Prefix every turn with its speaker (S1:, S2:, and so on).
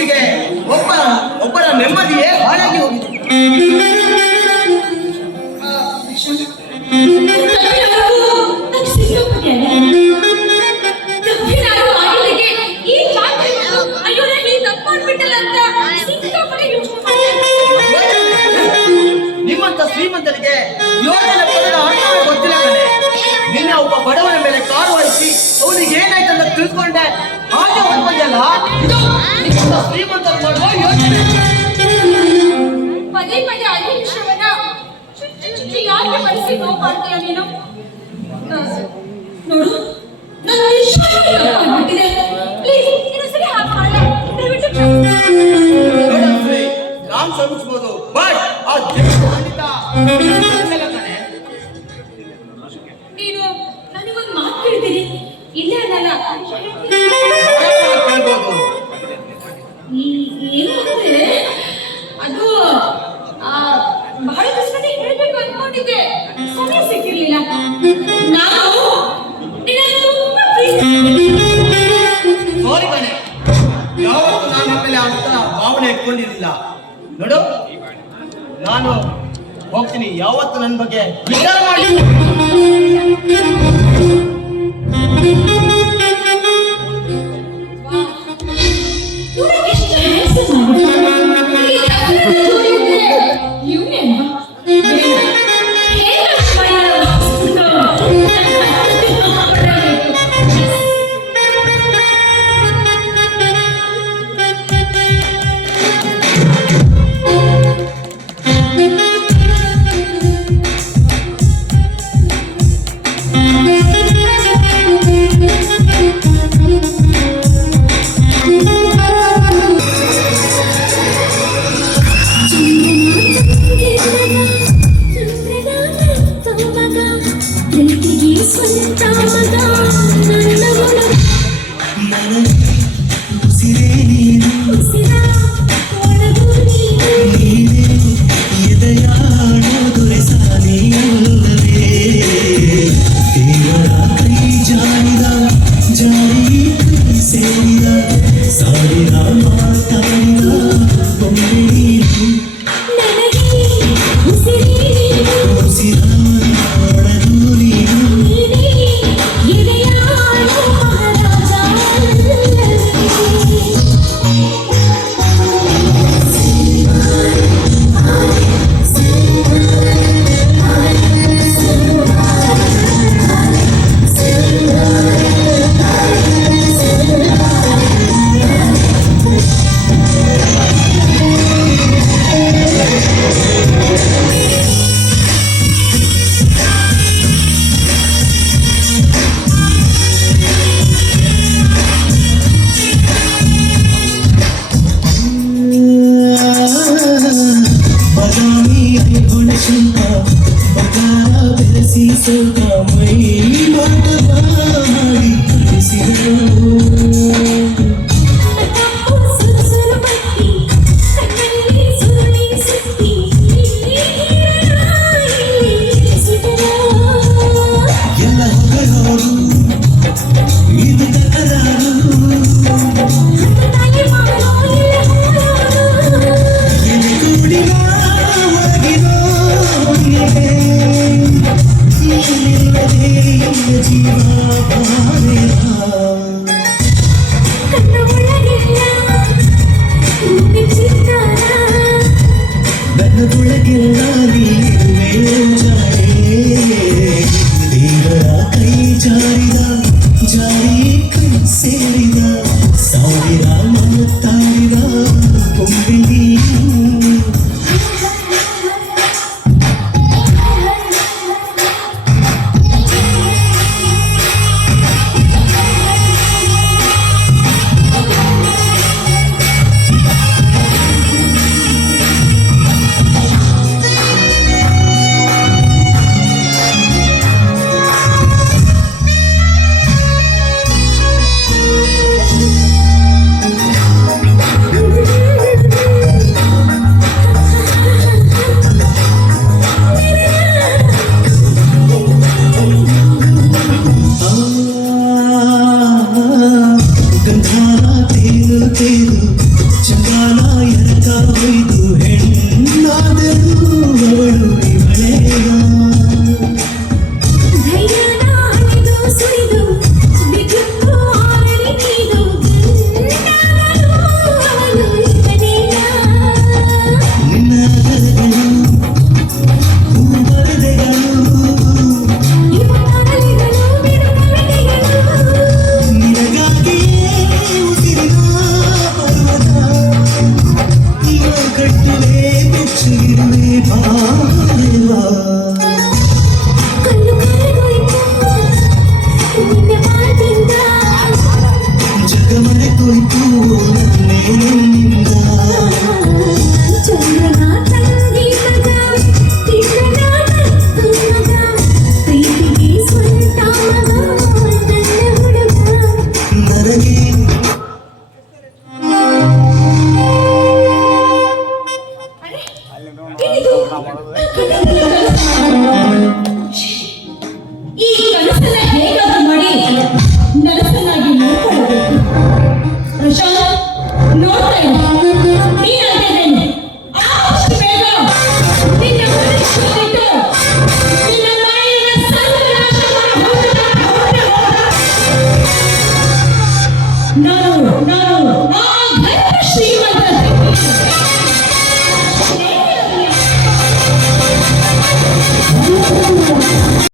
S1: ತಪ್ಪಿಗೆ ಒಬ್ಬ ಒಬ್ಬರ ನೆಮ್ಮದಿಯೇ ಹಾಳಾಗಿ ಹೋಗಿದೆ. ನಿಮ್ಮಂತ ಶ್ರೀಮಂತರಿಗೆ ಯೋಜನೆ ಗೊತ್ತಿಲ್ಲ ನಿನ್ನ ಒಬ್ಬ ಬಡವನ ಮೇಲೆ ಕಾರು ವಹಿಸಿ ಅವನಿಗೆ ಅಂತ ತಿಳ್ಕೊಂಡೆ ಹಾಗೆ ಹೊಂದ್ಕೊಂಡಲ್ಲ ಇದು ಶ್ರೀಮಂತರು ಮಾಡುವ ಯೋಚನೆ.
S2: ಪದೇ ಪದೇ ಅದೇ ವಿಷಯವನ್ನ ಯಾಕೆ ಮನಸ್ಸಿಗೆ ನೋವು ಮಾಡ್ತೀಯ ನೀನು? ನೋಡು ನನ್ನ ವಿಷಯ ಪ್ಲೀಸ್ ಇನ್ನೊಂದ್ಸರಿ ಹಾಗೆ ಮಾಡಲ್ಲ.
S1: ಶ್ರಮಿಸ್ಬೋದು ಬಟ್ ಆ ಖಂಡಿತ
S2: ನೀನು ನನಗೊಂದು ಮಾತು ಕೇಳ್ತೀನಿ ಇಲ್ಲ ಅನ್ನಲ್ಲ ಅಂದ್ರೆ ಅದು ಆ, ಬಹಳ ದಿವಸದಿಂದ ಹೇಳ್ಬೇಕು ಅನ್ಕೊಂಡಿದ್ದೆ. ಸಮಯ ಸಿಕ್ಕಿರ್ಲಿಲ್ಲ. ನಾವು ನಿನ್ನ ತುಂಬಾ ಪ್ರೀತಿ
S1: ಸಾರಿ ಕಣೆ. ಯಾವತ್ತೂ ನಾನು ನಿಮ್ಮ ಮೇಲೆ ಅಂತ ಭಾವನೆ ಇಟ್ಕೊಂಡಿರಲಿಲ್ಲ. ನೋಡು ನಾನು ಹೋಗ್ತೀನಿ. ಯಾವತ್ತು ನನ್ನ ಬಗ್ಗೆ ವಿಚಾರ ಮಾಡಿ.
S2: दिल की ये सुनता मगा Thank you. നിങ്ങൾ ചെയ്തു ചങ്ങാനായി Mm-hmm.